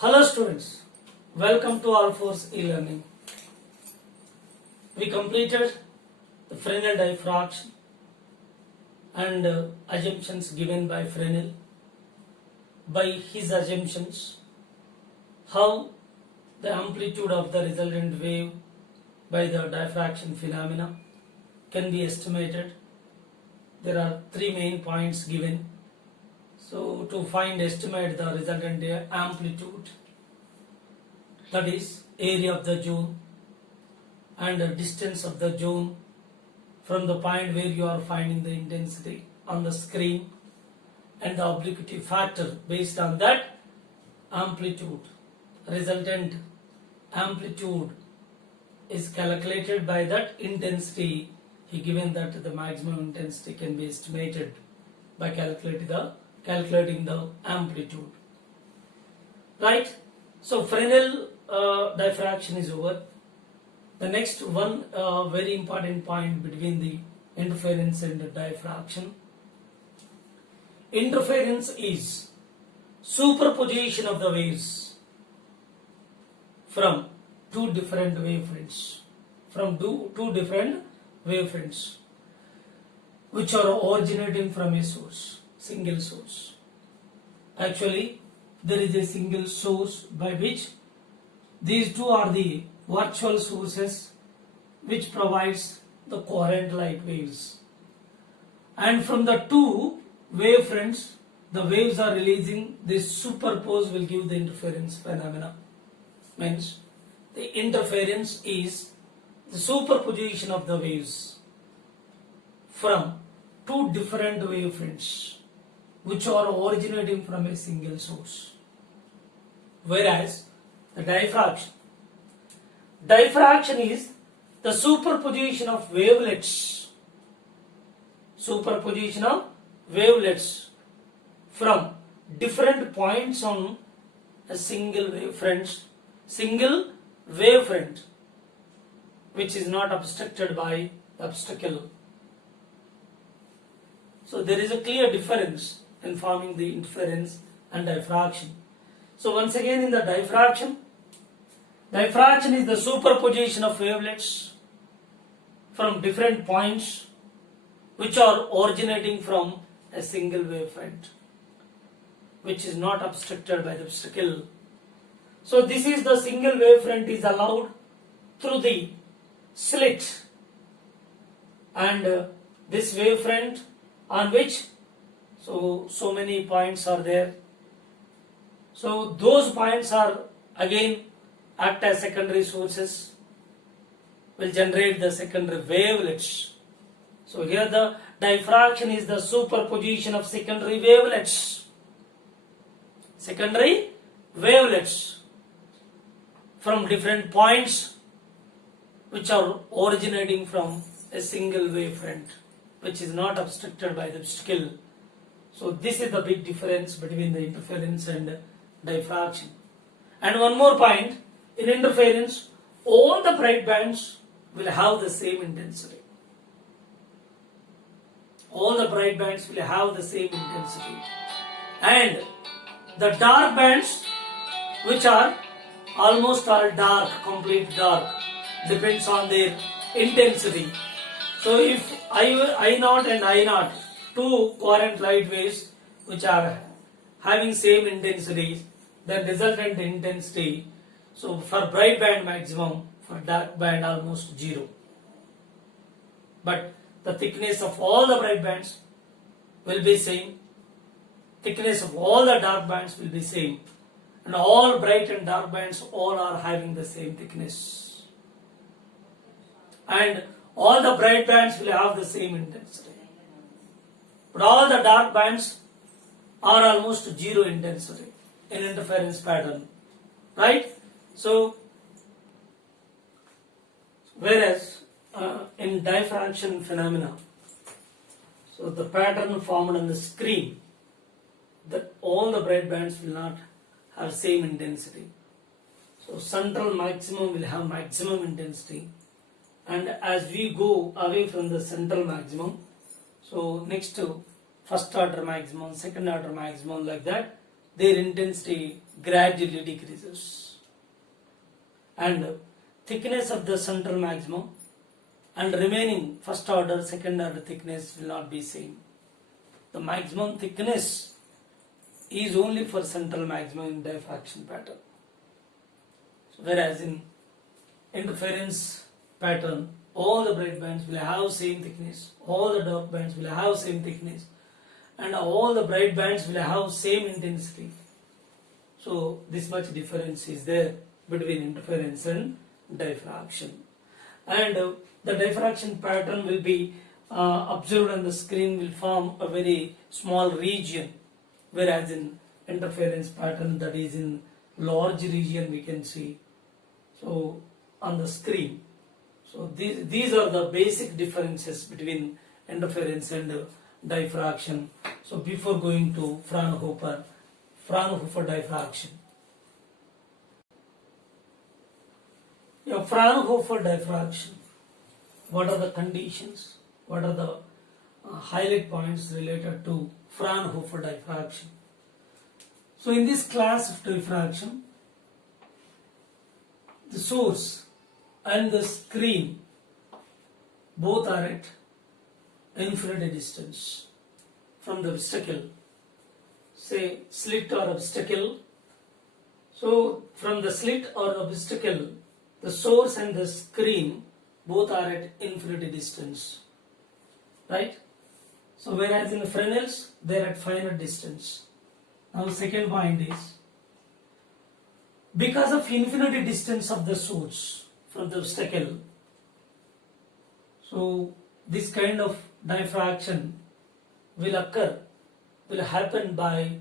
Hello students, welcome to All Force e-learning. We completed the Fresnel diffraction and assumptions given by Fresnel. By his assumptions, how the amplitude of the resultant wave by the diffraction phenomena can be estimated. There are three main points given. So to estimate the resultant amplitude, that is area of the zone and the distance of the zone from the point where you are finding the intensity on the screen, and the obliquity factor based on that amplitude. Resultant amplitude is calculated by that intensity. He given that the maximum intensity can be estimated by calculating the amplitude. Right? So Fresnel diffraction is over. The next one very important point between the interference and the diffraction. Interference is superposition of the waves from two different wavefronts, which are originating from a source, single source. Actually, there is a single source by which these two are the virtual sources which provides the coherent light waves. And from the two wavefronts, the waves are releasing, this superpose will give the interference phenomena. Means the interference is the superposition of the waves from two different wavefronts which are originating from a single source. Whereas the diffraction is the superposition of wavelets from different points on a single wavefront which is not obstructed by the obstacle. So there is a clear difference in forming the interference and diffraction. So once again, in the diffraction is the superposition of wavelets from different points which are originating from a single wavefront which is not obstructed by the obstacle. So this is the single wavefront is allowed through the slit, and this wavefront on which so many points are there. So those points are again act as secondary sources, will generate the secondary wavelets. So here the diffraction is the superposition of secondary wavelets from different points which are originating from a single wavefront which is not obstructed by the obstacle. So this is the big difference between the interference and diffraction. And one more point, in interference all the bright bands will have the same intensity. And the dark bands, which are almost all dark, complete dark, depends on their intensity. So if I0 and I0, two coherent light waves which are having same intensity, the resultant intensity, so for bright band maximum, for dark band almost zero. But the thickness of all the bright bands will be same, thickness of all the dark bands will be same, and all bright and dark bands all are having the same thickness, and all the bright bands will have the same intensity, but all the dark bands are almost zero intensity in interference pattern, right? So whereas in diffraction phenomena, so the pattern formed on the screen, that all the bright bands will not have same intensity. So central maximum will have maximum intensity, and as we go away from the central maximum, so next to first order maximum, second order maximum, like that, their intensity gradually decreases. And thickness of the central maximum and remaining first order, second order thickness will not be same. The maximum thickness is only for central maximum in diffraction pattern. So whereas in interference pattern, all the bright bands will have same thickness, all the dark bands will have same thickness, and all the bright bands will have same intensity. So this much difference is there between interference and diffraction. And the diffraction pattern will be observed on the screen, will form a very small region, whereas in interference pattern, that is in large region we can see. So on the screen. So these are the basic differences between interference and diffraction. So before going to Fraunhofer diffraction. Yeah, Fraunhofer diffraction. What are the conditions? What are the highlight points related to Fraunhofer diffraction? So in this class of diffraction, the source and the screen both are at infinity distance from the obstacle. Say slit or obstacle. So from the slit or obstacle, the source and the screen both are at infinity distance, right? So whereas in the Fresnels, they are at finite distance. Now second point is, because of infinity distance of the source from the obstacle, so this kind of diffraction will happen by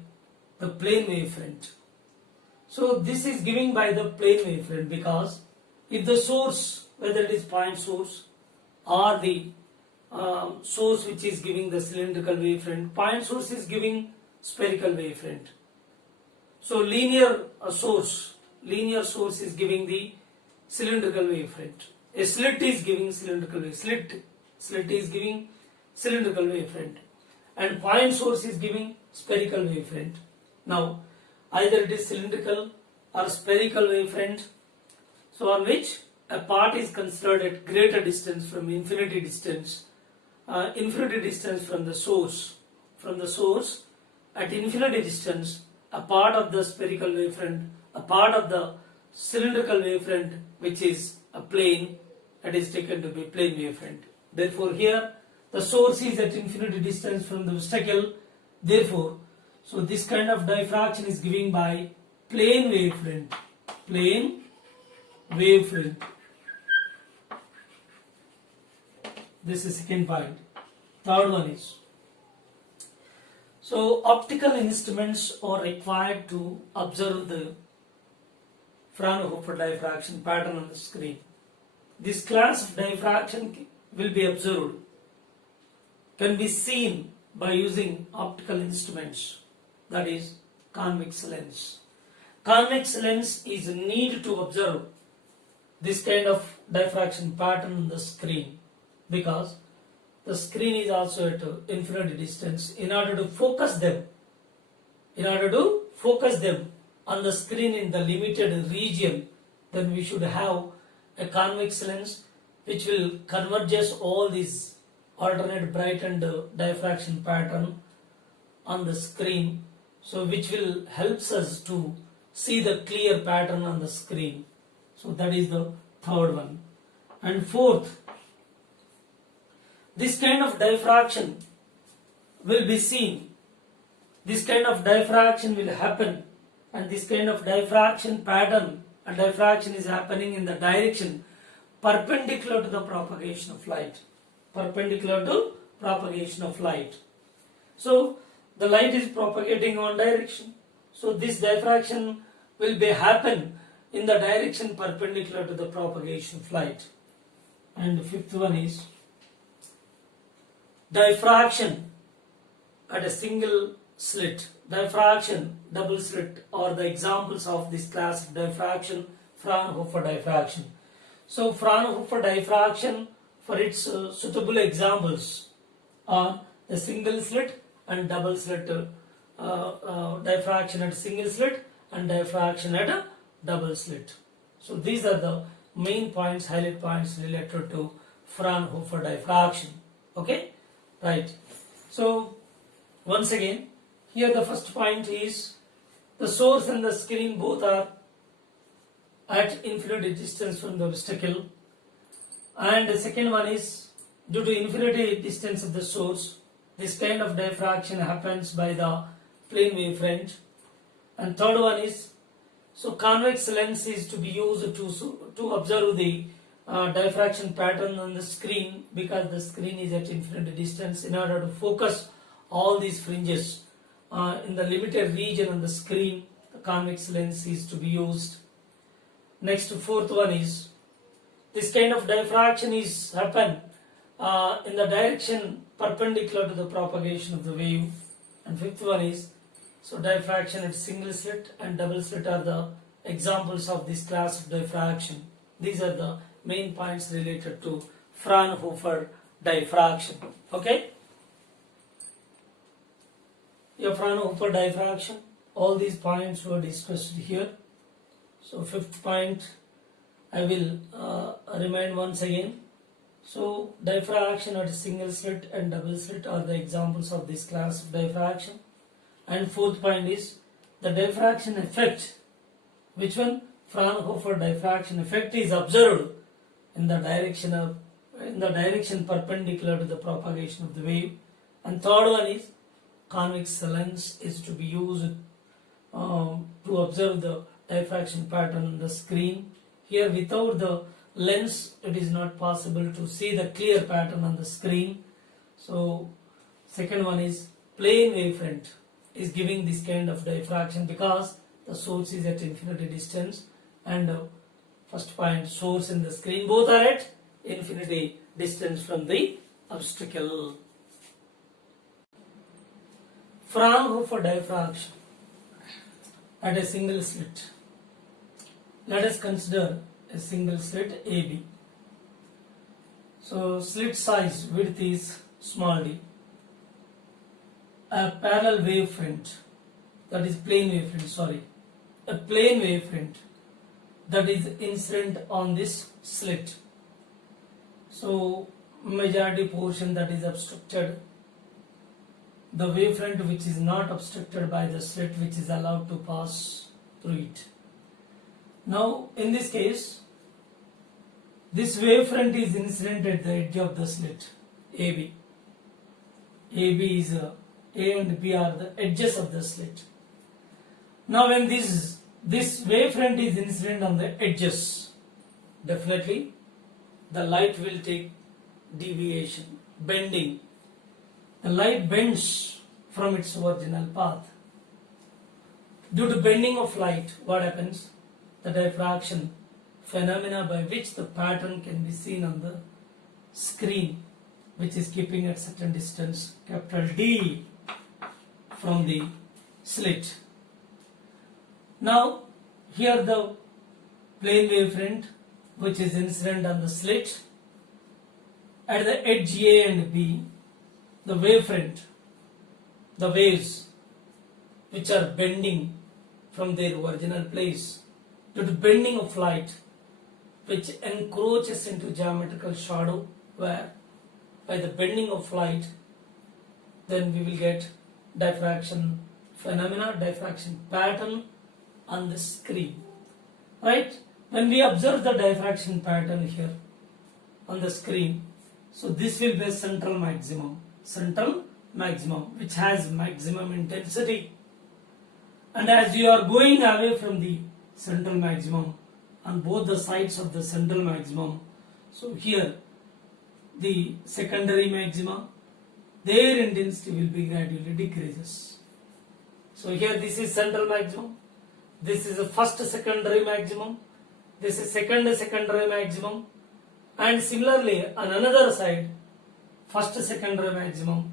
the plane wavefront. So this is given by the plane wavefront, because if the source, whether it is point source or the source which is giving the cylindrical wavefront, point source is giving spherical wavefront. So linear source is giving the cylindrical wavefront. A slit is giving cylindrical wavefront. Slit is giving cylindrical wavefront, and point source is giving spherical wavefront. Now either it is cylindrical or spherical wavefront, so on which a part is considered at greater distance from infinity distance from the source at infinity distance, a part of the spherical wavefront, a part of the cylindrical wavefront, which is a plane, that is taken to be plane wavefront. Therefore here the source is at infinity distance from the obstacle. Therefore, so this kind of diffraction is given by plane wavefront. Plane wavefront. This is second point. Third one is, so optical instruments are required to observe the Fraunhofer diffraction pattern on the screen. This class of diffraction will be observed, can be seen by using optical instruments, that is convex lens. Convex lens is needed to observe this kind of diffraction pattern on the screen, because the screen is also at infinity distance. In order to focus them on the screen in the limited region, then we should have a convex lens which will converges all these alternate bright and diffraction pattern on the screen, so which will helps us to see the clear pattern on the screen. So that is the third one. And fourth, this kind of diffraction will be seen. This kind of diffraction will happen, and this kind of diffraction pattern and diffraction is happening in the direction perpendicular to the propagation of light. Perpendicular to propagation of light. So the light is propagating on direction. So this diffraction will be happen in the direction perpendicular to the propagation of light. And the fifth one is diffraction at a single slit. Diffraction, double slit are the examples of this class of diffraction, Fraunhofer diffraction. So Fraunhofer diffraction, for its suitable examples are the single slit and double slit diffraction at single slit and diffraction at a double slit. So these are the main points, highlight points related to Fraunhofer diffraction. Okay, right. So once again, here the first point is the source and the screen both are at infinity distance from the obstacle, and the second one is due to infinity distance of the source, this kind of diffraction happens by the plane wavefront. And third one is, so convex lens is to be used to observe the diffraction pattern on the screen, because the screen is at infinity distance. In order to focus all these fringes in the limited region on the screen, the convex lens is to be used. Next, fourth one is, this kind of diffraction is happen in the direction perpendicular to the propagation of the wave. And fifth one is, so diffraction at single slit and double slit are the examples of this class of diffraction. These are the main points related to Fraunhofer diffraction. Okay? Your Fraunhofer diffraction, all these points were discussed here. So fifth point I will remind once again. So diffraction at single slit and double slit are the examples of this class of diffraction. And fourth point is the diffraction effect. Which one? Fraunhofer diffraction effect is observed in the direction perpendicular to the propagation of the wave. And third one is convex lens is to be used to observe the diffraction pattern on the screen. Here without the lens it is not possible to see the clear pattern on the screen. So second one is plane wavefront is giving this kind of diffraction because the source is at infinity distance, and first point, source and the screen both are at infinity distance from the obstacle. Fraunhofer diffraction at a single slit. Let us consider a single slit AB. So slit size width is small d. A parallel wavefront, that is plane wavefront, sorry. A plane wavefront that is incident on this slit. So majority portion that is obstructed, the wavefront which is not obstructed by the slit which is allowed to pass through it. Now in this case, this wavefront is incident at the edge of the slit AB. AB is A and B are the edges of the slit. Now when this wavefront is incident on the edges, definitely the light will take deviation, bending. The light bends from its original path. Due to bending of light, what happens? The diffraction phenomena by which the pattern can be seen on the screen, which is keeping at certain distance, capital D, from the slit. Now here the plane wavefront which is incident on the slit, at the edge A and B, the wavefront, the waves which are bending from their original place due to bending of light, which encroaches into geometrical shadow, where by the bending of light then we will get diffraction phenomena, diffraction pattern on the screen. Right? When we observe the diffraction pattern here on the screen, so this will be a central maximum, which has maximum intensity. And as you are going away from the central maximum on both the sides of the central maximum, so here the secondary maxima, their intensity will be gradually decreases. So here this is central maximum, this is the first secondary maximum, this is second secondary maximum, and similarly on another side, first secondary maximum,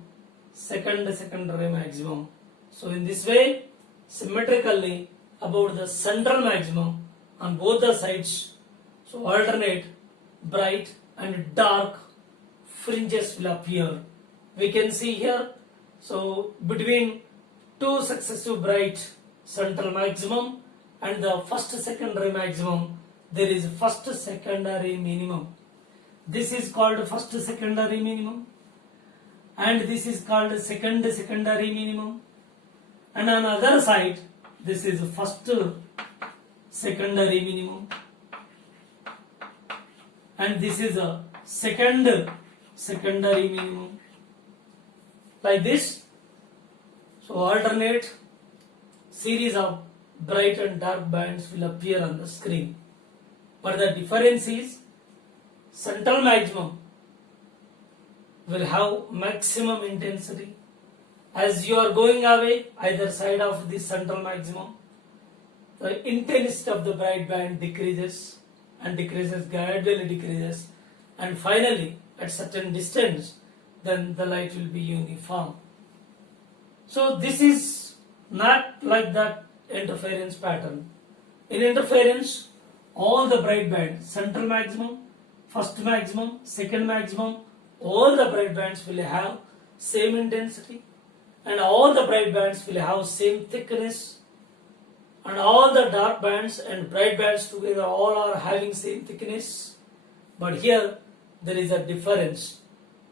second secondary maximum. So in this way, symmetrically about the central maximum on both the sides, so alternate bright and dark fringes will appear. We can see here, so between two successive bright central maximum and the first secondary maximum, there is first secondary minimum. This is called first secondary minimum and this is called second secondary minimum, and on other side this is first secondary minimum and this is a second secondary minimum, like this. So alternate series of bright and dark bands will appear on the screen, but the difference is central maximum will have maximum intensity. As you are going away either side of the central maximum, the intensity of the bright band decreases and decreases, gradually decreases, and finally at certain distance then the light will be uniform. So this is not like that interference pattern. In interference, all the bright bands, central maximum, first maximum, second maximum, all the bright bands will have same intensity and all the bright bands will have same thickness, and all the dark bands and bright bands together all are having same thickness. But here there is a difference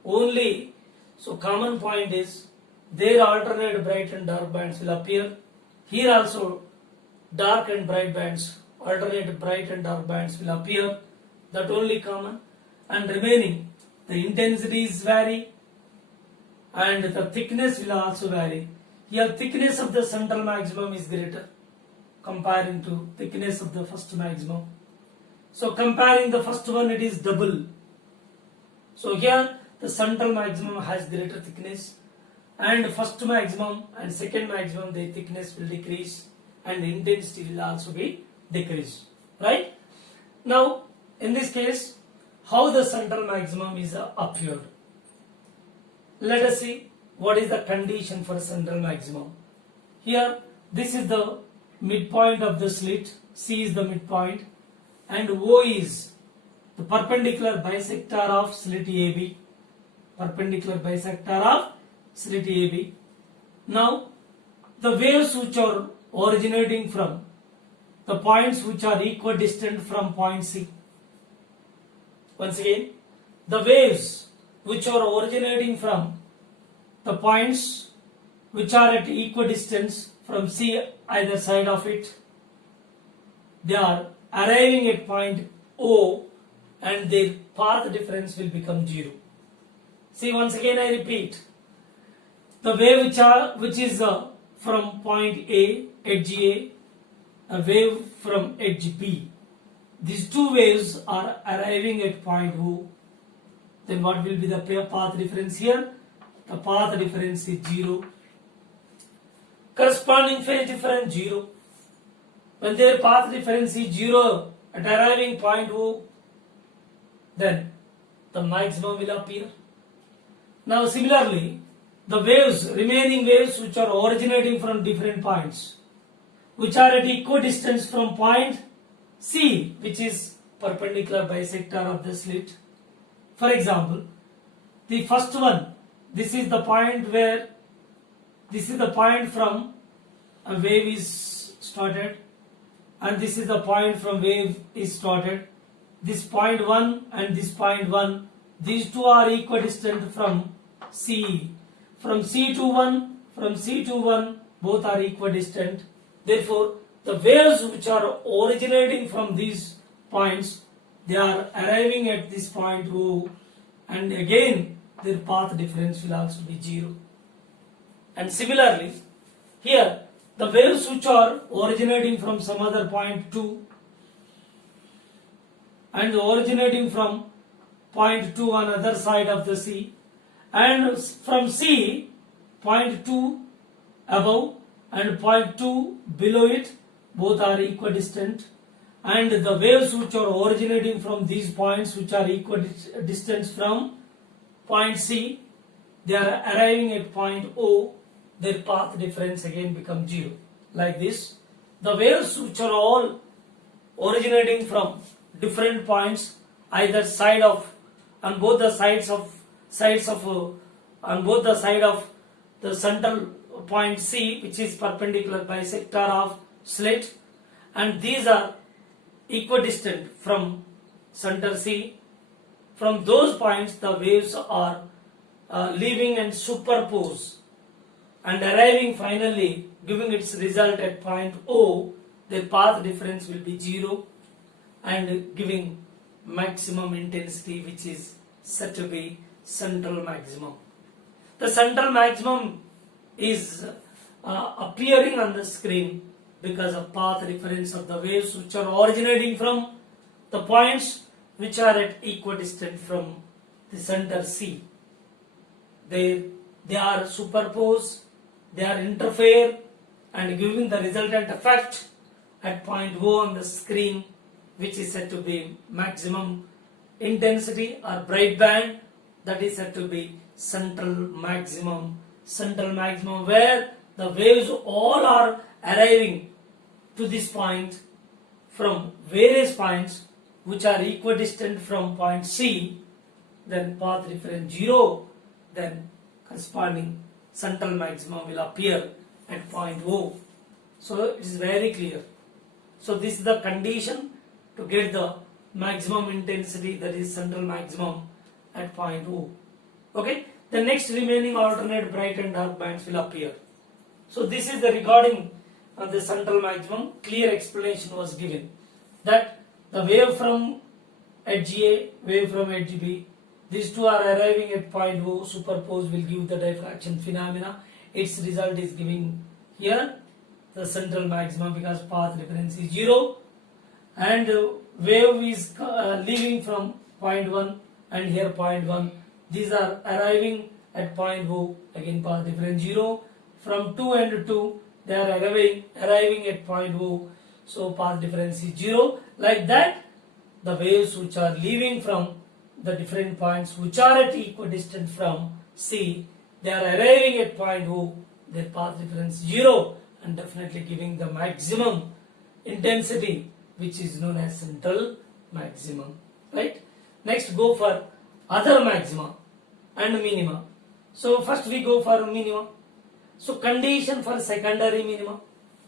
only. So common point is there alternate bright and dark bands will appear. Here also dark and bright bands, alternate bright and dark bands will appear. That only common, and remaining the intensities vary and the thickness will also vary. Here thickness of the central maximum is greater comparing to thickness of the first maximum. So comparing the first one, it is double. So here the central maximum has greater thickness, and first maximum and second maximum the thickness will decrease and the intensity will also be decreased. Right? Now in this case, how the central maximum is appeared. Let us see what is the condition for central maximum. Here this is the midpoint of the slit, C is the midpoint, and O is the perpendicular bisector of slit AB. Perpendicular bisector of slit AB. Now the waves which are originating from the points which are equidistant from point C. Once again, the waves which are originating from the points which are at equidistance from C either side of it, they are arriving at point O and their path difference will become 0. See, once again I repeat, the wave which is from point A, edge A wave from edge B. These two waves are arriving at point O. Then what will be the path difference here? The path difference is 0. Corresponding phase difference 0. When their path difference is 0 at arriving point O, then the maximum will appear. Now similarly, the waves, remaining waves which are originating from different points, which are at equidistance from point C, which is perpendicular bisector of the slit. For example, the first one, this is the point where, this is the point from a wave is started, and this is the point from wave is started. This point 1 and this point 1, these two are equidistant from C. From C to 1, both are equidistant. Therefore, the waves which are originating from these points, they are arriving at this point O, and again their path difference will also be 0. And similarly, here the waves which are originating from some other point 2 and originating from point 2 on other side of the C, and from C, point 2 above and point 2 below it, both are equidistant, and the waves which are originating from these points which are equidistant from point C, they are arriving at point O, their path difference again becomes 0. Like this, the waves which are all originating from different points, either side of, on both the sides of on both the side of the central point C, which is perpendicular bisector of slit, and these are equidistant from center C. From those points the waves are leaving and superpose and arriving finally, giving its result at point O. Their path difference will be 0 and giving maximum intensity, which is said to be central maximum. The central maximum is appearing on the screen because of path reference of the waves which are originating from the points which are at equidistant from the center C. They are superposed, they are interfere and giving the resultant effect at point O on the screen, which is said to be maximum intensity or bright band, that is said to be central maximum. Central maximum, where the waves all are arriving to this point from various points which are equidistant from point C, then path reference 0, then corresponding central maximum will appear at point O. So it is very clear. So this is the condition to get the maximum intensity, that is central maximum at point O. Okay, the next remaining alternate bright and dark bands will appear. So this is the regarding the central maximum. Clear explanation was given that the wave from edge A, wave from edge B, these two are arriving at point O, superpose will give the diffraction phenomena. Its result is giving here the central maximum because path reference is 0, and wave is leaving from point 1 and here point 1. These are arriving at point O, again path difference 0. From 2 and 2 they are arriving at point O, so path difference is 0. Like that, the waves which are leaving from the different points which are at equidistant from C, they are arriving at point O, their path difference 0 and definitely giving the maximum intensity, which is known as central maximum. Right? Next, go for other maxima and minima. So first we go for minima. So condition for secondary minima.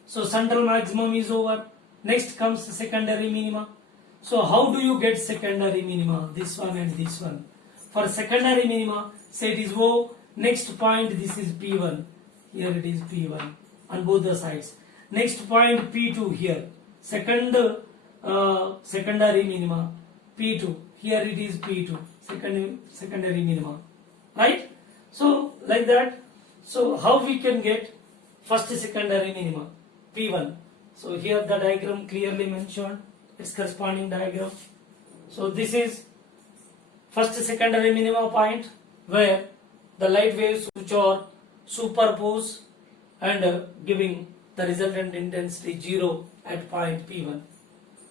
So central maximum is over. Next comes secondary minima. So how do you get secondary minima? This one and this one. For secondary minima, say it is O. Next point, this is P1. Here it is P1 on both the sides. Next point P2 here. Secondary minima P2. Here it is P2. Secondary minima. Right? So like that. So how we can get first secondary minima? P1. So here the diagram clearly mentioned. Its corresponding diagram. So this is first secondary minima point where the light waves which are superposed and giving the resultant intensity 0 at point P1.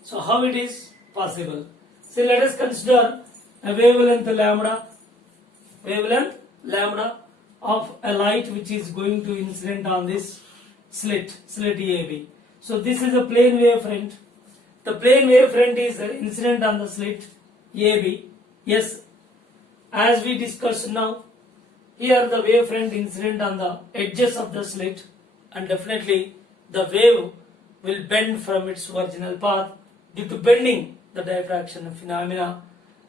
So how it is possible? So let us consider a wavelength lambda of a light which is going to incident on this slit AB. So this is a plane wavefront. The plane wavefront is incident on the slit AB. Yes, as we discussed now, here the wavefront incident on the edges of the slit, and definitely the wave will bend from its original path due to bending, the diffraction phenomena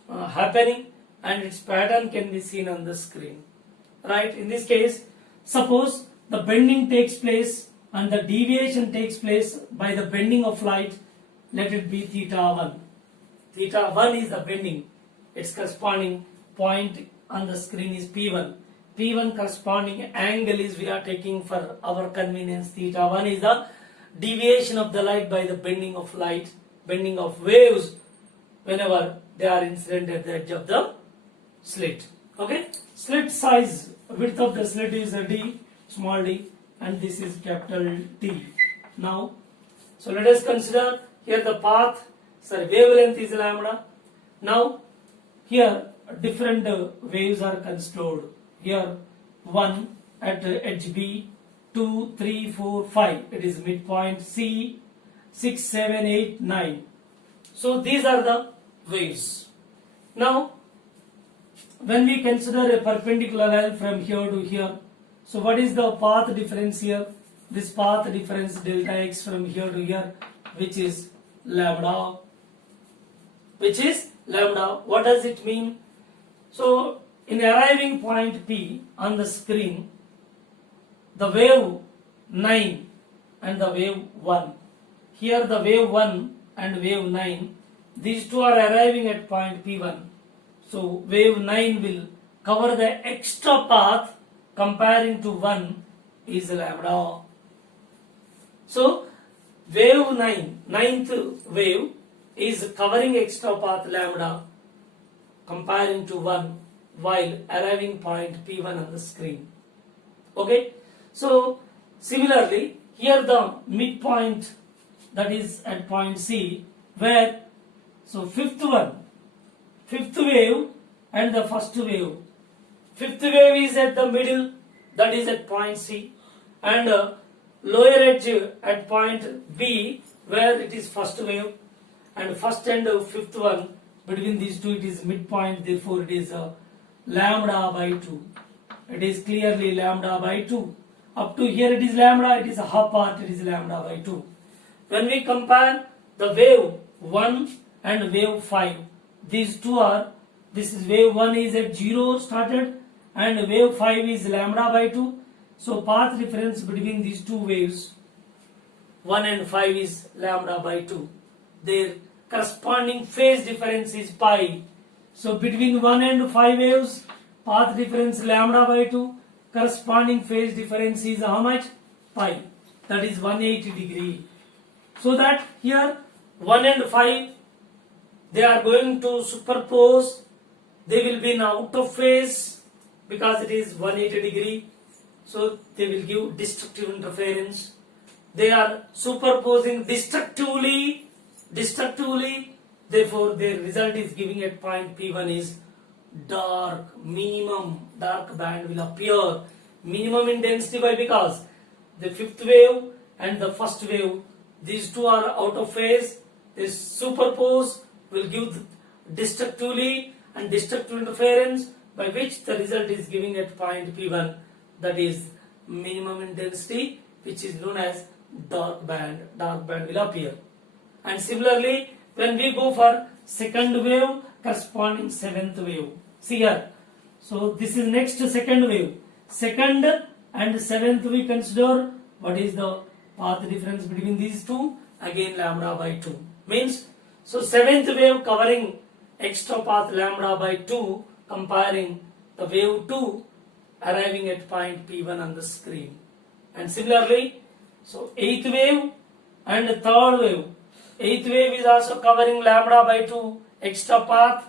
happening, and its pattern can be seen on the screen. Right? In this case, suppose the bending takes place and the deviation takes place by the bending of light. Let it be theta 1. Theta 1 is the bending. Its corresponding point on the screen is P1. P1 corresponding angle is we are taking for our convenience. Theta 1 is the deviation of the light by the bending of light, bending of waves whenever they are incident at the edge of the slit. Okay? Slit size, width of the slit is a d, small d, and this is capital T. Now, so let us consider here the path, wavelength is lambda. Now, here different waves are considered. Here 1 at edge B, 2, 3, 4, 5. It is midpoint C, 6, 7, 8, 9. So these are the waves. Now, when we consider a perpendicular line from here to here, So what is the path difference here? This path difference delta x from here to here, which is lambda. Which is lambda. What does it mean? So in arriving point P on the screen, the wave 9 and the wave 1. Here the wave 1 and wave 9, these two are arriving at point P1. So wave 9 will cover the extra path comparing to 1 is lambda. So wave 9, ninth wave is covering extra path lambda comparing to 1 while arriving point P1 on the screen. Okay. So similarly, here the midpoint, that is at point C, where so fifth wave and the first wave. Fifth wave is at the middle, that is at point C, and lower edge at point B, where it is first wave, and first and fifth one, between these two it is midpoint, therefore it is lambda by 2. It is clearly lambda by 2. Up to here it is lambda, it is a half part, it is lambda by 2. When we compare the wave 1 and wave 5, these two are, this is wave 1 is at 0 started and wave 5 is lambda by 2. So path difference between these two waves 1 and 5 is lambda by 2. Their corresponding phase difference is pi. So between 1 and 5 waves, path difference lambda by 2, corresponding phase difference is how much? Pi. That is 180 degree. So that here 1 and 5, they are going to superpose. They will be in out of phase because it is 180 degree. So they will give destructive interference. They are superposing destructively. Therefore their result is giving at point P1 is dark, minimum dark band will appear. Minimum intensity, why? Because the fifth wave and the first wave, these two are out of phase. They superpose, will give destructively and destructive interference, by which the result is giving at point P1, that is minimum intensity, which is known as dark band. Dark band will appear. And similarly, when we go for second wave corresponding seventh wave, see here. So this is next second wave. Second and seventh we consider what is the path difference between these two? Again lambda by 2. Means, so seventh wave covering extra path lambda by 2, comparing the wave 2 arriving at point P1 on the screen. And similarly, so eighth wave and third wave. Eighth wave is also covering lambda by 2 extra path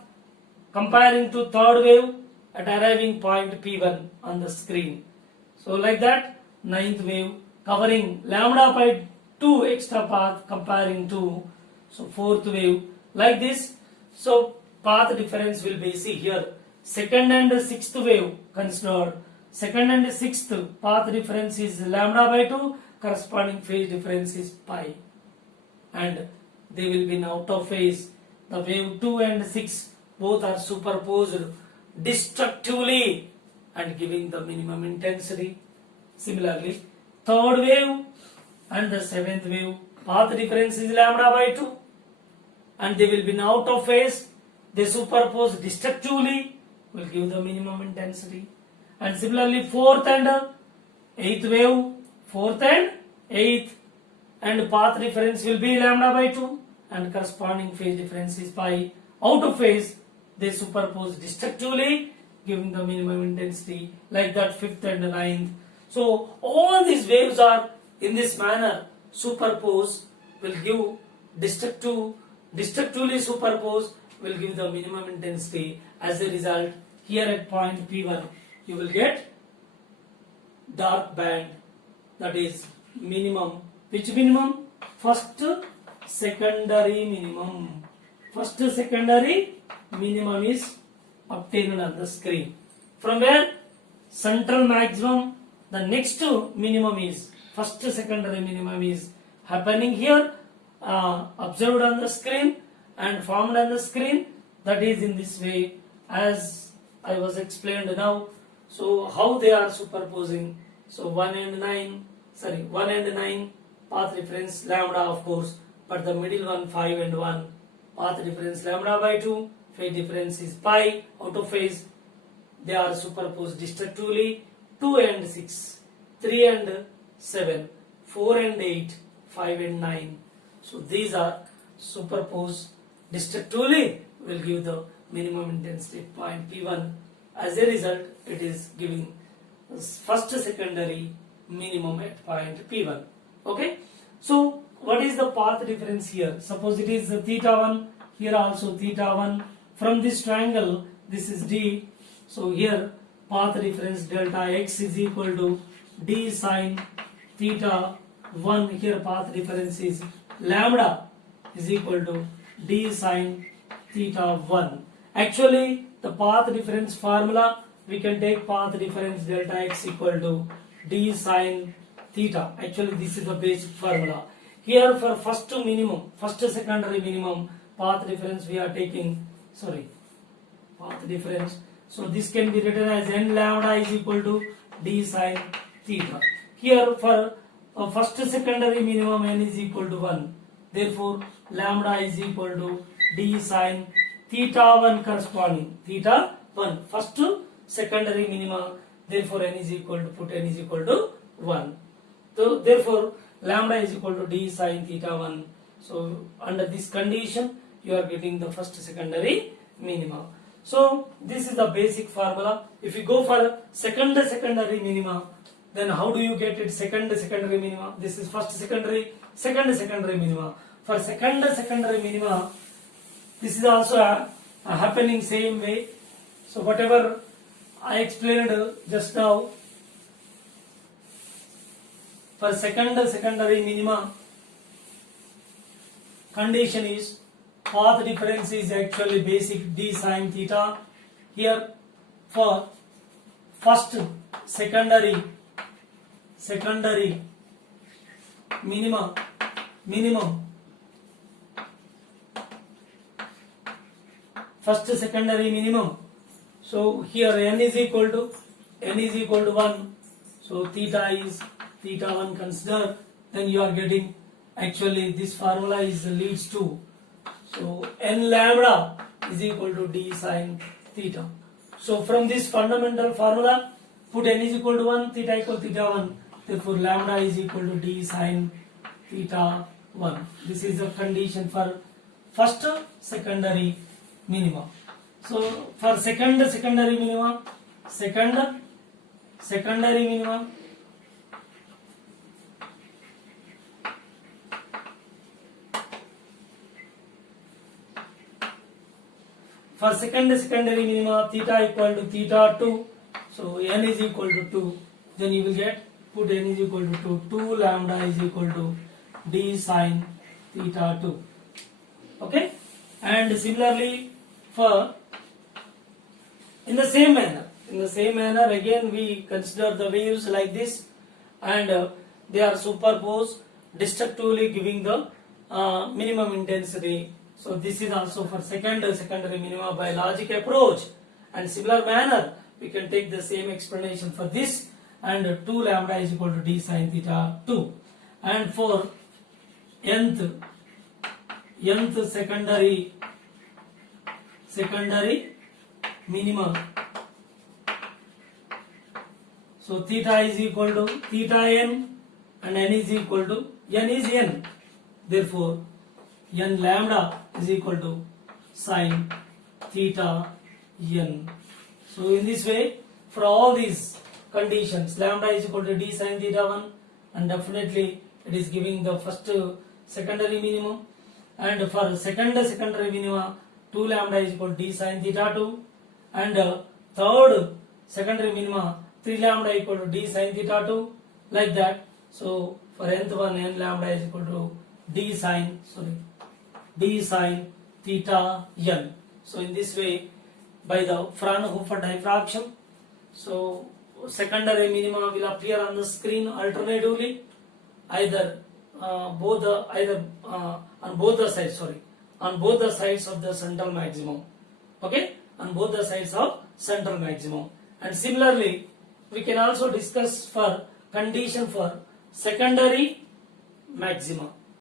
comparing to third wave at arriving point P1 on the screen. So like that, ninth wave covering lambda by 2 extra path comparing to so fourth wave, like this. So path difference will be, see here, second and sixth wave considered. Second and sixth path difference is lambda by 2, corresponding phase difference is pi, and they will be in out of phase. The wave 2 and 6 both are superposed destructively and giving the minimum intensity. Similarly, third wave and the seventh wave, path difference is lambda by 2 and they will be in out of phase. They superpose destructively, will give the minimum intensity. And similarly, fourth and eighth wave, fourth and eighth, and path difference will be lambda by 2 and corresponding phase difference is pi. Out of phase, they superpose destructively, giving the minimum intensity, like that fifth and ninth. So all these waves are in this manner superpose, will give destructively superpose, will give the minimum intensity. As a result, here at point P1 you will get dark band, that is minimum. Which minimum? First secondary minimum. First secondary minimum is obtained on the screen. From where? Central maximum. The next minimum is first secondary minimum is happening here, observed on the screen and formed on the screen. That is in this way, as I was explained now. So how they are superposing? So 1 and 9 path difference lambda of course, but the middle one 5 and 1 path difference lambda by 2, phase difference is pi, out of phase they are superposed destructively. 2 and 6, 3 and 7, 4 and 8, 5 and 9. So these are superposed destructively, will give the minimum intensity point P1. As a result, it is giving first secondary minimum at point P1. Okay. So what is the path difference here? Suppose it is theta 1, here also theta 1. From this triangle, this is D. So here path difference delta x is equal to d sine theta 1. Here path difference is lambda is equal to d sine theta 1. Actually, the path difference formula, we can take path difference delta x equal to d sine theta. Actually, this is the basic formula. Here for first secondary minimum, path difference we are taking, path difference. So this can be written as n lambda is equal to d sine theta. Here for first secondary minimum n is equal to 1. Therefore lambda is equal to d sine theta 1 corresponding. Theta 1 first secondary minima. Therefore n is equal to 1. So therefore lambda is equal to d sine theta 1. So under this condition you are getting the first secondary minima. So this is the basic formula. If you go for secondary minima, then how do you get it? Secondary minima. This is first secondary minima. For secondary minima, this is also happening same way. So whatever I explained just now, for secondary minima, condition is path difference is actually basic d sine theta. Here for first secondary minimum, first secondary minimum. So here n is equal to 1. So theta is theta 1 consider. Then you are getting, actually this formula leads to, so n lambda is equal to d sine theta. So from this fundamental formula, put n is equal to 1, theta equal to theta 1. Therefore lambda is equal to d sine theta 1. This is the condition for first secondary minima. So for secondary minima, for secondary minima, theta equal to theta 2. So n is equal to 2. Then you will get, put n is equal to 2 lambda is equal to d sine theta 2. Okay. And similarly for in the same manner again we consider the waves like this, and they are superposed destructively giving the minimum intensity. So this is also for secondary minima by logic approach, and similar manner we can take the same explanation for this, and 2 lambda is equal to d sine theta 2. And for nth secondary minimum, so theta is equal to theta n and n is equal to n. Therefore n lambda is equal to sine theta n. So in this way, for all these conditions, lambda is equal to d sine theta 1, and definitely it is giving the first secondary minimum. And for secondary minima, 2 lambda is equal to d sine theta 2, and third secondary minima, 3 lambda equal to d sine theta 2, like that. So for nth one, n lambda is equal to d sine theta n. So in this way, by the Fraunhofer diffraction, so secondary minima will appear on the screen alternatively, either on both the sides of the central maximum. Okay, on both the sides of central maximum. And similarly, we can also discuss for condition for secondary maxima.